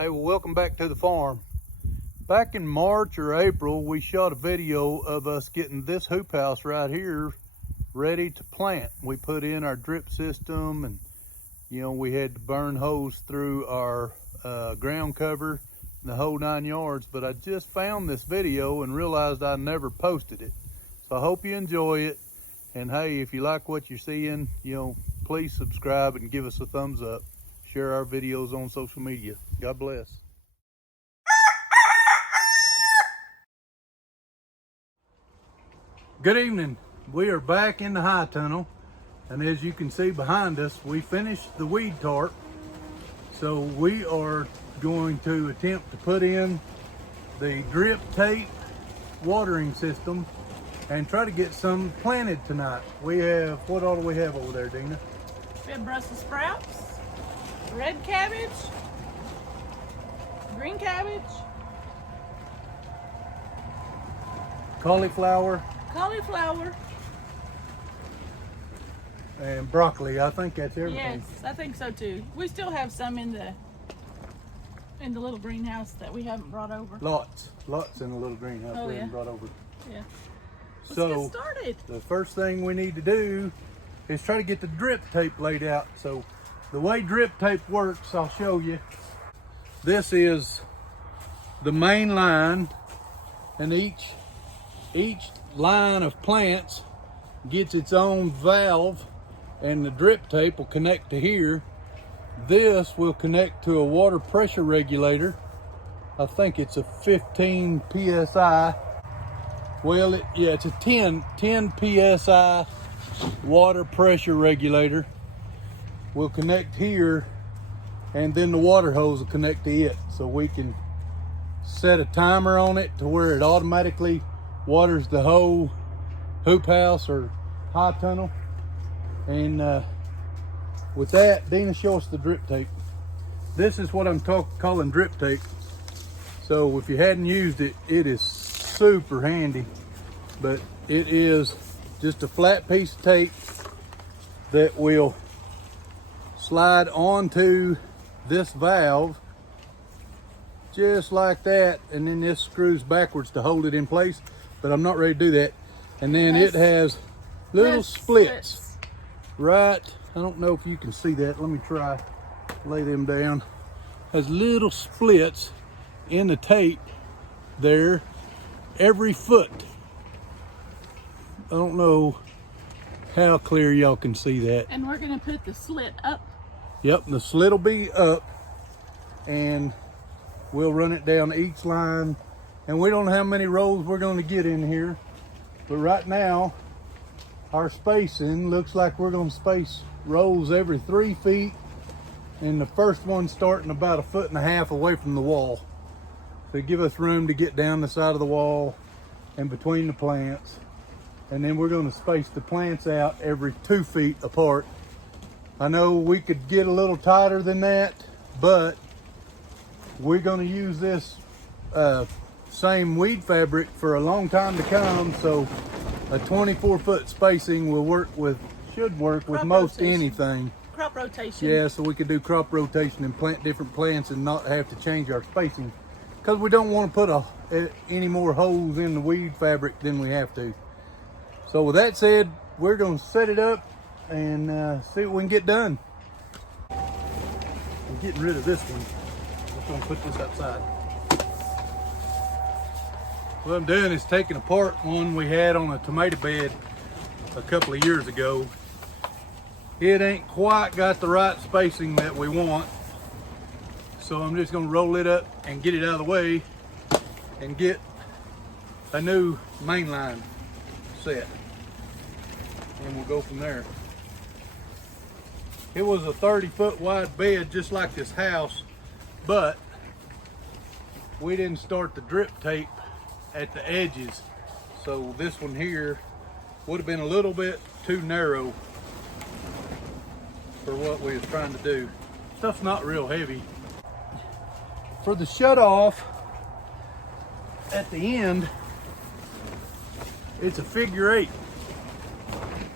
Hey, well, welcome back to the farm. Back in March or April, we shot a video of us getting this hoop house right here ready to plant. We put in our drip system, and we had to burn hose through our ground cover and the whole 9 yards. But I just found this video and realized I never posted it. So I hope you enjoy it. And hey, if you like what you're seeing, please subscribe and give us a thumbs up. Share our videos on social media. God bless. Good evening. We are back in the high tunnel, and as you can see behind us, we finished the weed tarp. So we are going to attempt to put in the drip tape watering system and try to get some planted tonight. We have, what all do we have over there, Dina? We have Brussels sprouts, red cabbage, green cabbage, Cauliflower, and broccoli. I think that's everything. Yes, I think so too. We still have some in the little greenhouse that we haven't brought over. Lots in the little greenhouse we haven't brought over. Yeah. So Let's get started. The first thing we need to do is try to get the drip tape laid out. So the way drip tape works, I'll show you. This is the main line, and each line of plants gets its own valve, and the drip tape will connect to here. This will connect to a water pressure regulator. I think it's a 15 psi. Well, it's a 10 psi water pressure regulator. Will connect here, and then the water hose will connect to it. So we can set a timer on it to where it automatically waters the whole hoop house or high tunnel. And with that, Dina, show us the drip tape. This is what I'm calling drip tape. So if you hadn't used it, it is super handy. But it is just a flat piece of tape that will slide onto this valve just like that, and then this screws backwards to hold it in place. But I'm not ready to do that. And then it has little splits. Right, I don't know if you can see that. Let me try, lay them down. Has little splits in the tape there every foot. I don't know how clear y'all can see that. And we're gonna put the slit up. Yep, the slit will be up, and we'll run it down each line. And we don't know how many rows we're gonna get in here, but right now, our spacing looks like we're gonna space rows every 3 feet, and the first one starting about 1.5 feet away from the wall. So give us room to get down the side of the wall and between the plants. And then we're gonna space the plants out every 2 feet apart. I know we could get a little tighter than that, but we're gonna use this same weed fabric for a long time to come. So a 24-foot spacing should work with most anything. Crop rotation. Yeah, so we could do crop rotation and plant different plants and not have to change our spacing, because we don't want to put any more holes in the weed fabric than we have to. So with that said, we're going to set it up and see what we can get done. I'm getting rid of this one. I'm just going to put this outside. What I'm doing is taking apart one we had on a tomato bed a couple of years ago. It ain't quite got the right spacing that we want. So I'm just gonna roll it up and get it out of the way and get a new main line set. And we'll go from there. It was a 30-foot wide bed just like this house, but we didn't start the drip tape at the edges. So this one here would have been a little bit too narrow for what we was trying to do. Stuff's not real heavy. For the shut off at the end, it's a figure 8.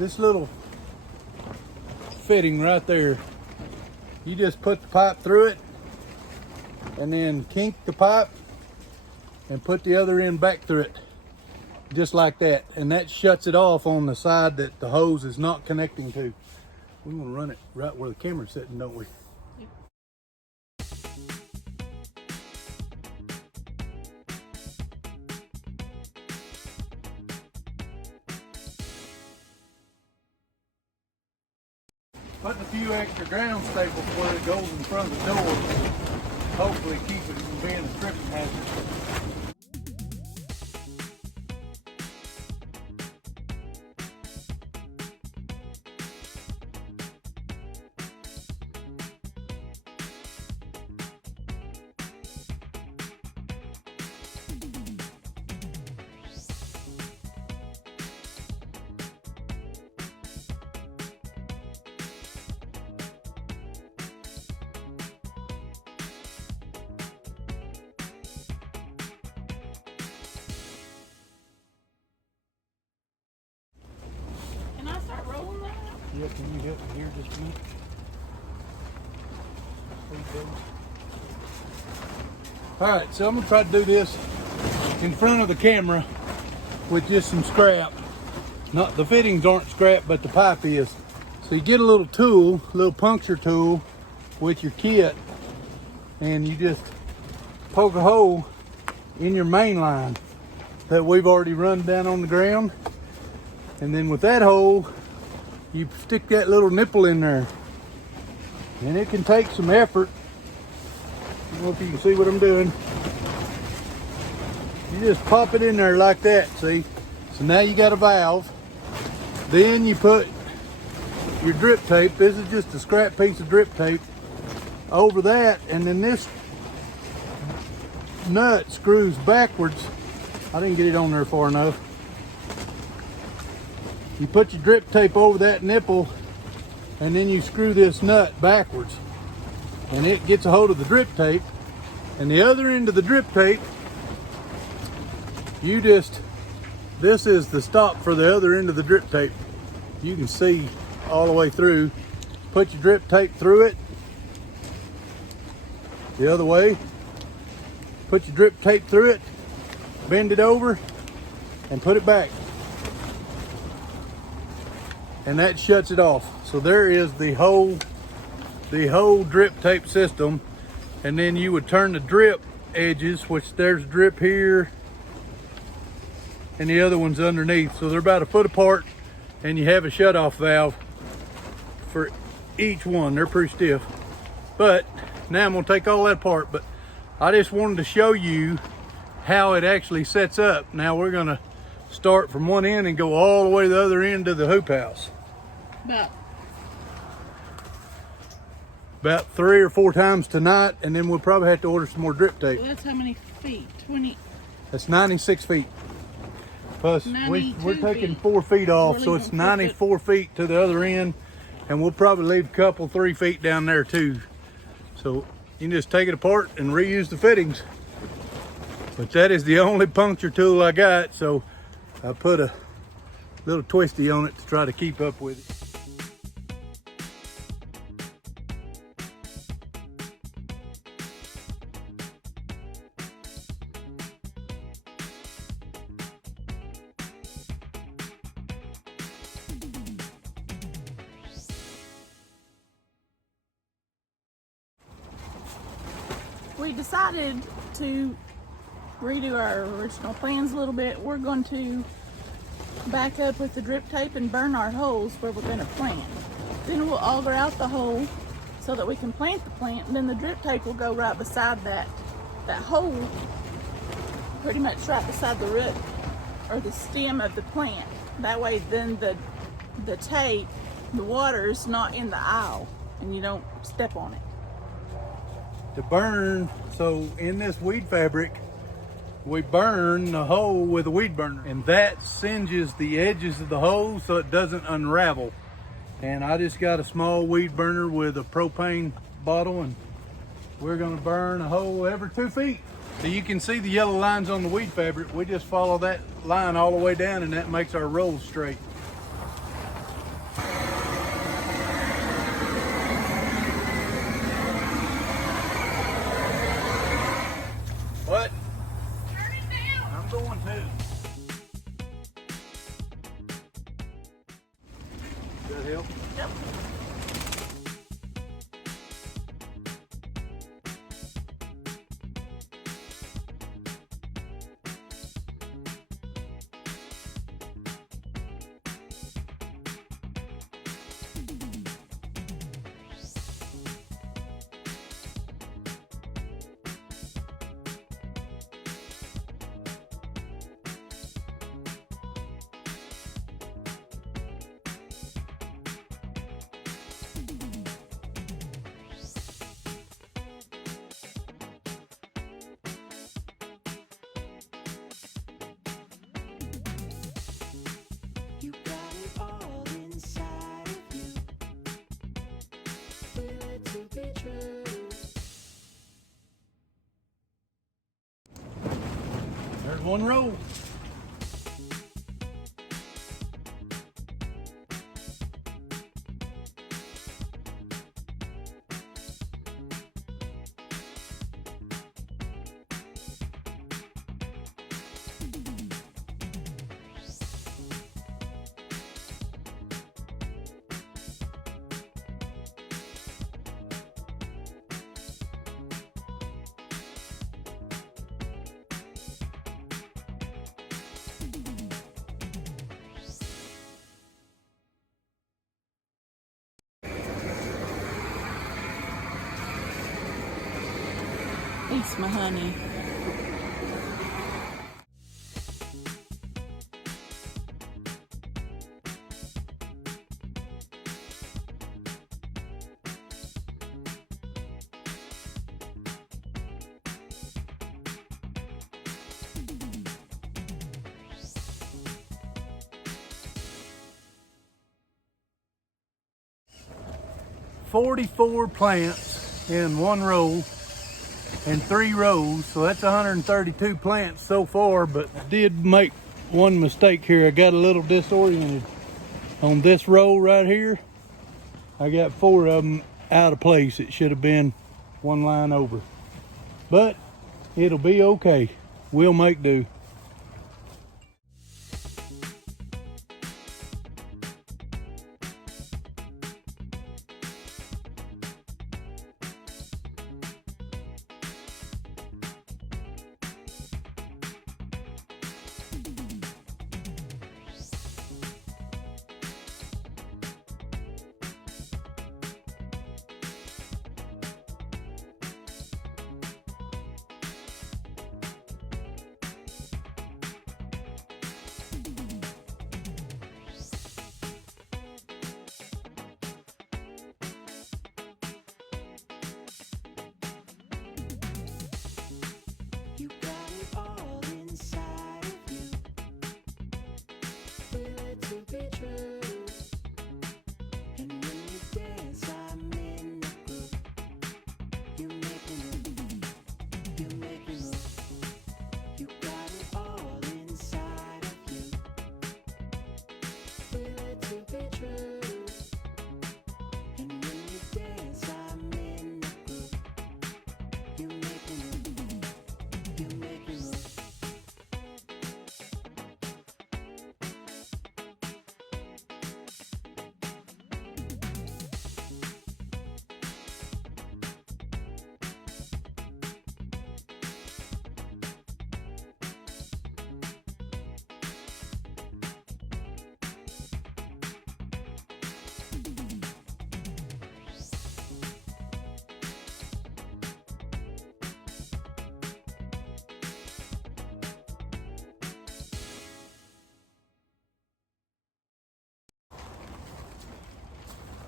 This little fitting right there, you just put the pipe through it and then kink the pipe and put the other end back through it, just like that. And that shuts it off on the side that the hose is not connecting to. We want to run it right where the camera's sitting, don't we? Yep. Putting a few extra ground staples where it goes in front of the door, hopefully keep it from being a tripping hazard. Can I start rolling that? Yeah, can you help me here just a minute? Alright, so I'm going to try to do this in front of the camera with just some scrap. Not the fittings aren't scrap, but the pipe is. So you get a little tool, a little puncture tool with your kit, and you just poke a hole in your main line that we've already run down on the ground. And then with that hole, you stick that little nipple in there. And it can take some effort. I don't know if you can see what I'm doing. You just pop it in there like that, see? So now you got a valve. Then you put your drip tape. This is just a scrap piece of drip tape over that, and then this nut screws backwards. I didn't get it on there far enough. You put your drip tape over that nipple, and then you screw this nut backwards, and it gets a hold of the drip tape. And the other end of the drip tape, this is the stop for the other end of the drip tape. You can see all the way through. Put your drip tape through it the other way. Put your drip tape through it, bend it over, and put it back. And that shuts it off. So there is the whole drip tape system. And then you would turn the drip edges, which there's drip here and the other one's underneath. So they're about a foot apart, and you have a shut-off valve for each one. They're pretty stiff. But now I'm gonna take all that apart, but I just wanted to show you how it actually sets up. Now we're gonna start from one end and go all the way to the other end of the hoop house. About 3 or 4 times tonight, and then we'll probably have to order some more drip tape. Well, that's how many feet? 20? That's 96 feet. Plus, we're taking 4 feet off, so it's 94 feet to the other end, and we'll probably leave a couple, 3 feet down there too. So you can just take it apart and reuse the fittings. But that is the only puncture tool I got, so I put a little twisty on it to try to keep up with it. We decided to redo our original plans a little bit. We're going to back up with the drip tape and burn our holes where we're going to plant. Then we'll auger out the hole so that we can plant the plant, and then the drip tape will go right beside that hole, pretty much right beside the root or the stem of the plant. That way then the tape, the water's not in the aisle and you don't step on it. To burn, so in this weed fabric, we burn the hole with a weed burner, and that singes the edges of the hole so it doesn't unravel. And I just got a small weed burner with a propane bottle, and we're gonna burn a hole every 2 feet. So you can see the yellow lines on the weed fabric. We just follow that line all the way down, and that makes our rolls straight. There's one row. Eats my honey. "44 plants in one row and 3 rows, so that's 132 plants so far, but did make one mistake here. I got a little disoriented on this row right here. I got 4 of them out of place. It should have been one line over, but it'll be okay. We'll make do.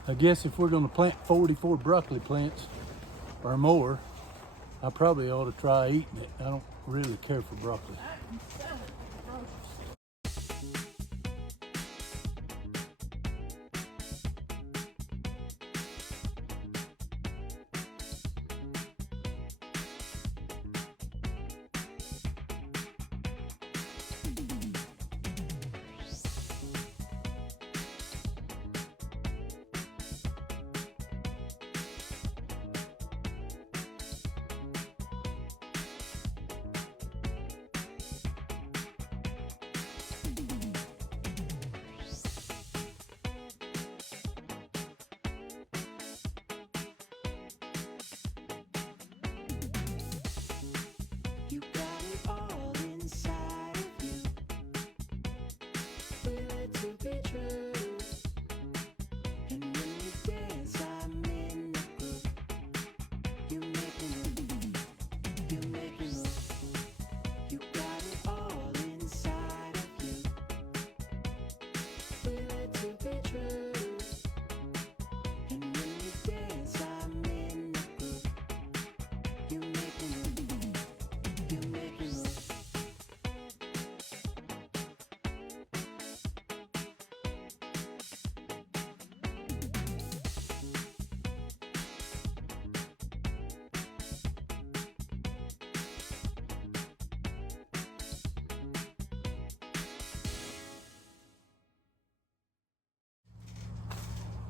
I guess if we're going to plant 44 broccoli plants or more, I probably ought to try eating it. I don't really care for broccoli.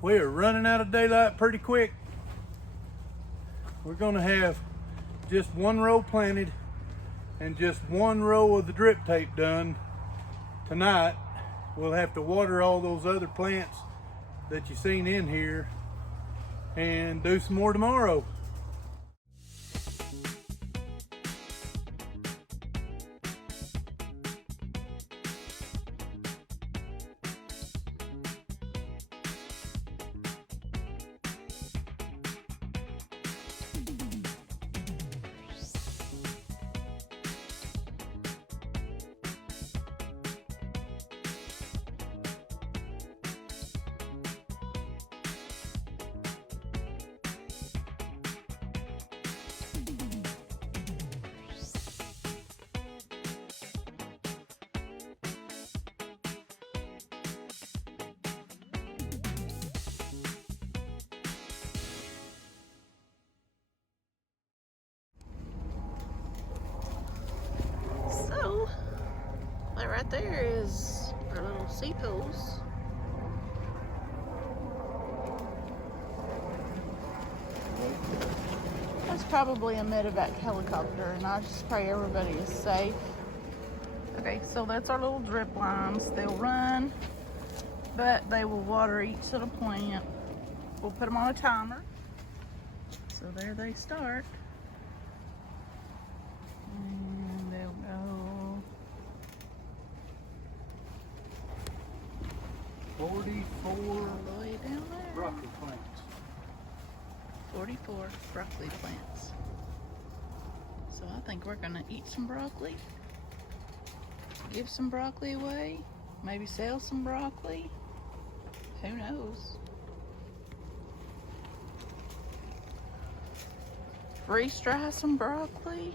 We are running out of daylight pretty quick. We're gonna have just one row planted and just one row of the drip tape done tonight. We'll have to water all those other plants that you've seen in here and do some more tomorrow. So, that right there is our little seed holes. That's probably a medevac helicopter, and I just pray everybody is safe. Okay, so that's our little drip lines. They'll run, but they will water each little plant. We'll put them on a timer. So there they start. And they'll go 44 all the way down there. broccoli plants. 44 broccoli plants. So I think we're gonna eat some broccoli, give some broccoli away, maybe sell some broccoli. Who knows? Freeze dry some broccoli.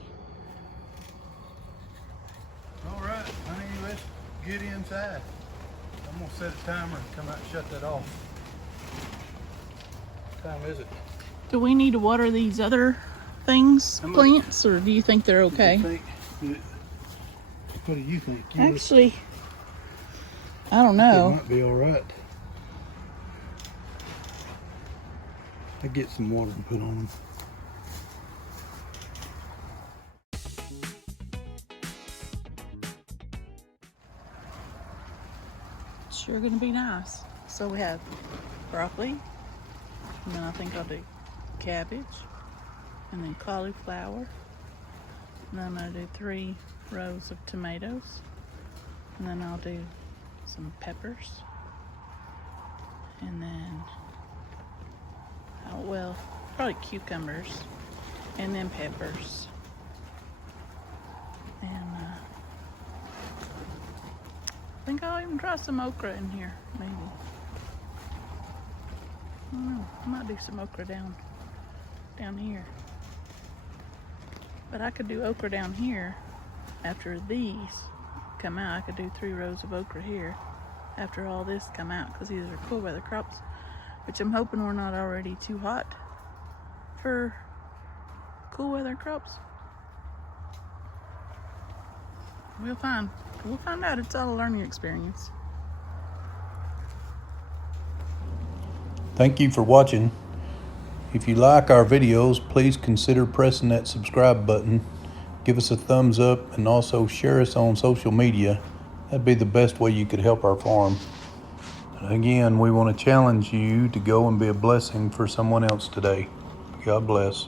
All right, honey, let's get inside. I'm gonna set a timer and come out and shut that off. What time is it? Do we need to water these other things, How much? plants, or do you think they're okay? What do you think? Actually, I don't It know. might be all right. I get some water and put on them. It's sure gonna be nice. So we have broccoli, and then I think I'll do cabbage, and then cauliflower, and then I'll do 3 rows of tomatoes, and then I'll do some peppers, and then, oh well, probably cucumbers, and then peppers, and I think I'll even try some okra in here, maybe. I don't know, I might do some okra down here. But I could do okra down here after these come out. I could do 3 rows of okra here after all this come out, because these are cool weather crops, which I'm hoping we're not already too hot for cool weather crops. We'll find out. It's all a learning experience. Thank you for watching. If you like our videos, please consider pressing that subscribe button. Give us a thumbs up and also share us on social media. That'd be the best way you could help our farm. And again, we want to challenge you to go and be a blessing for someone else today. God bless.